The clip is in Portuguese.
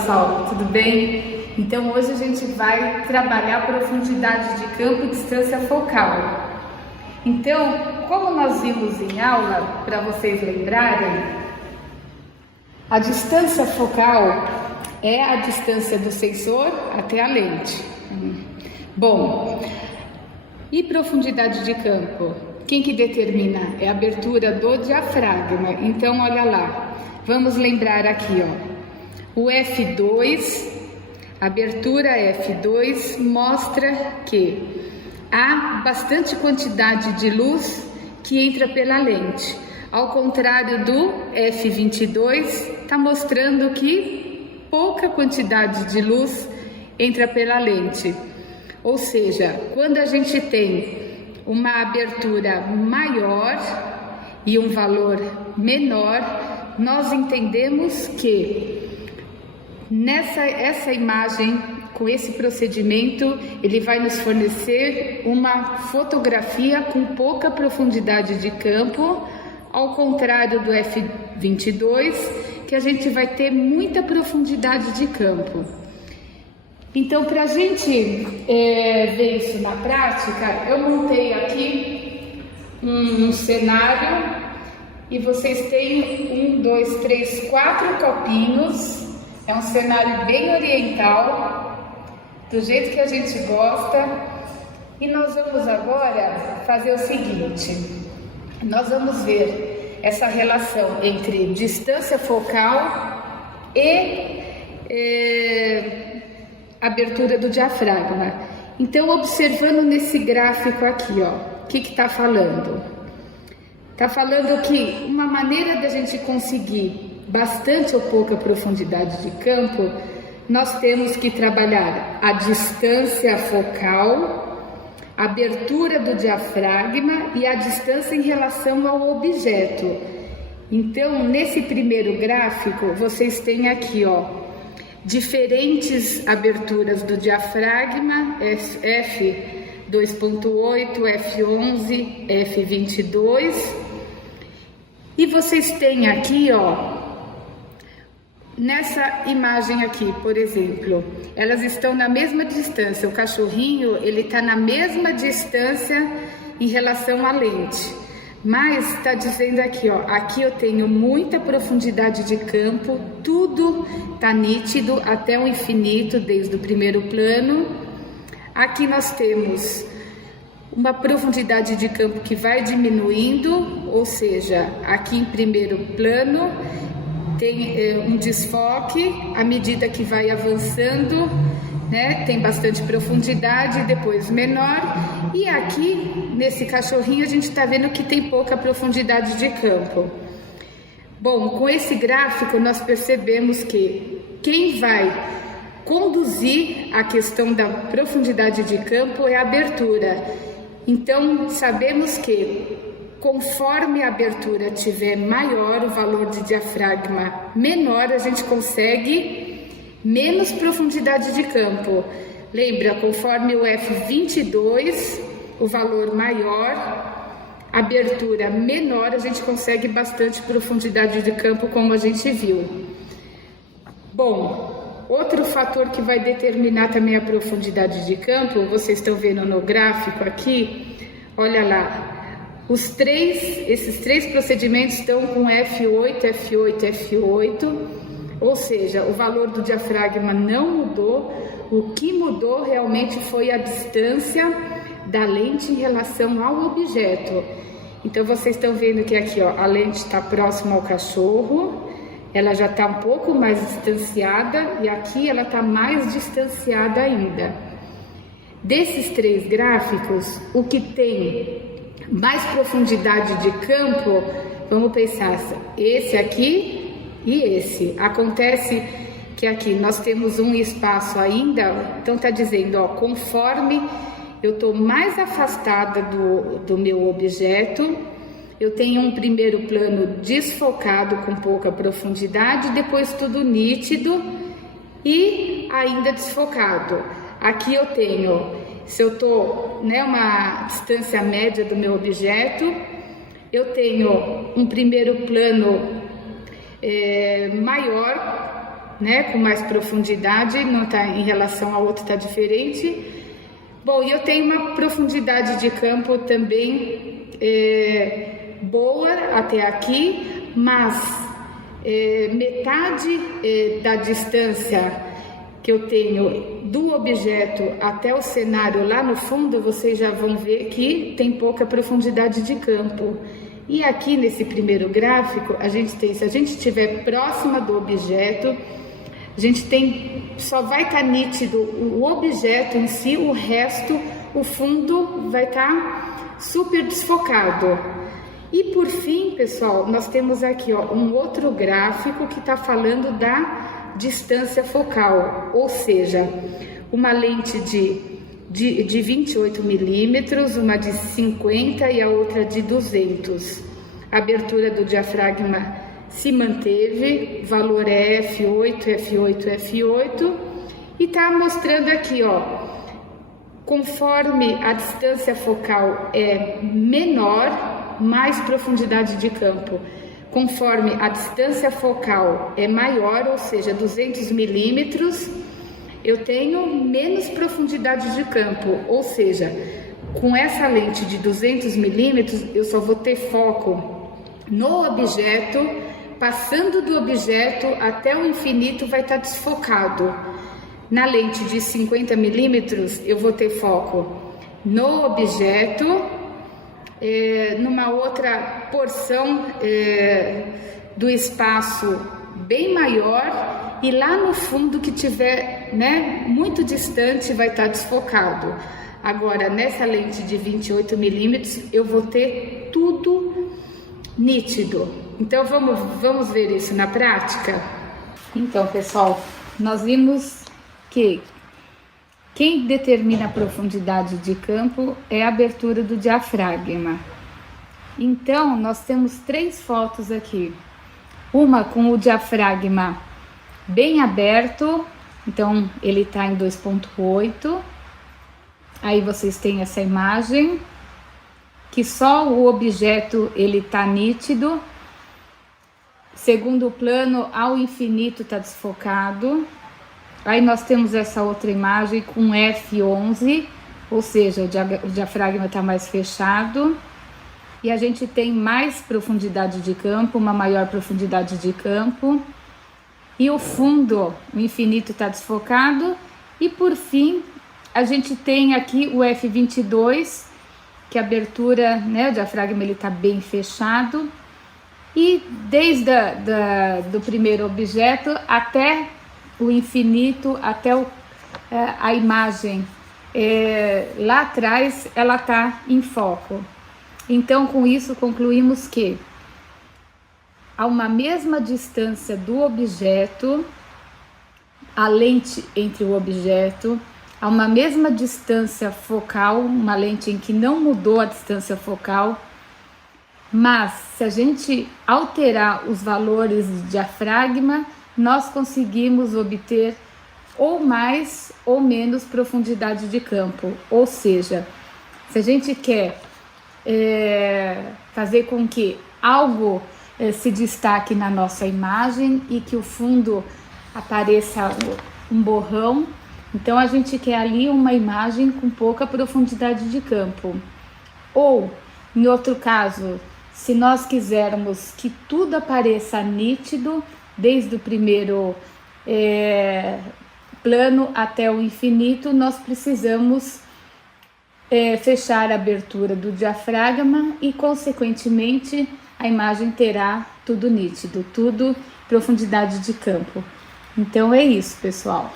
pessoal, tudo bem? Então hoje a gente vai trabalhar profundidade de campo e distância focal. Então, como nós vimos em aula, para vocês lembrarem, a distância focal é a distância do sensor até a lente. Bom, e profundidade de campo? Quem que determina? É a abertura do diafragma. Então, olha lá, vamos lembrar aqui, ó. O F2, a abertura F2 mostra que há bastante quantidade de luz que entra pela lente. Ao contrário do F22, está mostrando que pouca quantidade de luz entra pela lente. Ou seja, quando a gente tem uma abertura maior e um valor menor, nós entendemos que essa imagem, com esse procedimento, ele vai nos fornecer uma fotografia com pouca profundidade de campo, ao contrário do F22, que a gente vai ter muita profundidade de campo. Então, para a gente ver isso na prática, eu montei aqui um cenário e vocês têm 1, 2, 3, 4 copinhos. É um cenário bem oriental, do jeito que a gente gosta. E nós vamos agora fazer o seguinte: nós vamos ver essa relação entre distância focal e abertura do diafragma. Então, observando nesse gráfico aqui, ó, o que está falando? Está falando que uma maneira da gente conseguir bastante ou pouca profundidade de campo, nós temos que trabalhar a distância focal, a abertura do diafragma e a distância em relação ao objeto. Então, nesse primeiro gráfico, vocês têm aqui, ó, diferentes aberturas do diafragma, F2.8, F11, F22. E vocês têm aqui, ó, nessa imagem aqui, por exemplo, elas estão na mesma distância. O cachorrinho, ele está na mesma distância em relação à lente. Mas está dizendo aqui, ó, aqui eu tenho muita profundidade de campo, tudo está nítido até o infinito, desde o primeiro plano. Aqui nós temos uma profundidade de campo que vai diminuindo, ou seja, aqui em primeiro plano tem um desfoque à medida que vai avançando, né? Tem bastante profundidade, depois menor. E aqui, nesse cachorrinho, a gente está vendo que tem pouca profundidade de campo. Bom, com esse gráfico nós percebemos que quem vai conduzir a questão da profundidade de campo é a abertura. Então, sabemos que conforme a abertura tiver maior, o valor de diafragma menor, a gente consegue menos profundidade de campo. Lembra, conforme o F22, o valor maior, abertura menor, a gente consegue bastante profundidade de campo, como a gente viu. Bom, outro fator que vai determinar também a profundidade de campo, vocês estão vendo no gráfico aqui, olha lá. Esses três procedimentos estão com F8, F8, F8, ou seja, o valor do diafragma não mudou. O que mudou realmente foi a distância da lente em relação ao objeto. Então vocês estão vendo que aqui, ó, a lente está próxima ao cachorro, ela já está um pouco mais distanciada e aqui ela está mais distanciada ainda. Desses três gráficos, o que tem mais profundidade de campo, vamos pensar, esse aqui e esse. Acontece que aqui nós temos um espaço ainda, então está dizendo, ó, conforme eu estou mais afastada do meu objeto, eu tenho um primeiro plano desfocado com pouca profundidade, depois tudo nítido e ainda desfocado. Aqui eu tenho, se eu estou, né, uma distância média do meu objeto, eu tenho um primeiro plano maior né, com mais profundidade, não tá em relação ao outro, tá diferente. Bom, e eu tenho uma profundidade de campo também boa até aqui, mas metade da distância que eu tenho do objeto até o cenário lá no fundo, vocês já vão ver que tem pouca profundidade de campo. E aqui nesse primeiro gráfico, a gente tem, se a gente estiver próxima do objeto, a gente tem, só vai estar nítido o objeto em si, o resto, o fundo vai estar super desfocado. E por fim, pessoal, nós temos aqui um outro gráfico que está falando da distância focal, ou seja, uma lente de 28 milímetros, uma de 50 e a outra de 200. A abertura do diafragma se manteve, valor é F8, F8, F8, e tá mostrando aqui, conforme a distância focal é menor, mais profundidade de campo. Conforme a distância focal é maior, ou seja, 200 milímetros, eu tenho menos profundidade de campo, ou seja, com essa lente de 200 milímetros, eu só vou ter foco no objeto, passando do objeto até o infinito vai estar desfocado. Na lente de 50 milímetros, eu vou ter foco no objeto, numa outra porção do espaço bem maior, e lá no fundo que tiver, né, muito distante vai estar desfocado. Agora, nessa lente de 28 milímetros, eu vou ter tudo nítido. Então, vamos ver isso na prática? Então, pessoal, nós vimos que quem determina a profundidade de campo é a abertura do diafragma. Então, nós temos 3 fotos aqui. Uma com o diafragma bem aberto, então ele está em 2.8. Aí vocês têm essa imagem, que só o objeto ele está nítido. Segundo plano, ao infinito está desfocado. Aí nós temos essa outra imagem com F11, ou seja, o diafragma está mais fechado. E a gente tem mais profundidade de campo, uma maior profundidade de campo. E o fundo, o infinito está desfocado. E por fim, a gente tem aqui o F22, que a abertura, né, o diafragma ele está bem fechado. E desde do primeiro objeto até o infinito, até a imagem lá atrás, ela está em foco. Então, com isso, concluímos que a uma mesma distância do objeto, a lente entre o objeto, a uma mesma distância focal, uma lente em que não mudou a distância focal, mas se a gente alterar os valores de diafragma, nós conseguimos obter ou mais ou menos profundidade de campo. Ou seja, se a gente quer fazer com que algo se destaque na nossa imagem e que o fundo apareça um borrão, então a gente quer ali uma imagem com pouca profundidade de campo. Ou, em outro caso, se nós quisermos que tudo apareça nítido, desde o primeiro plano até o infinito, nós precisamos fechar a abertura do diafragma e, consequentemente, a imagem terá tudo nítido, tudo profundidade de campo. Então é isso, pessoal.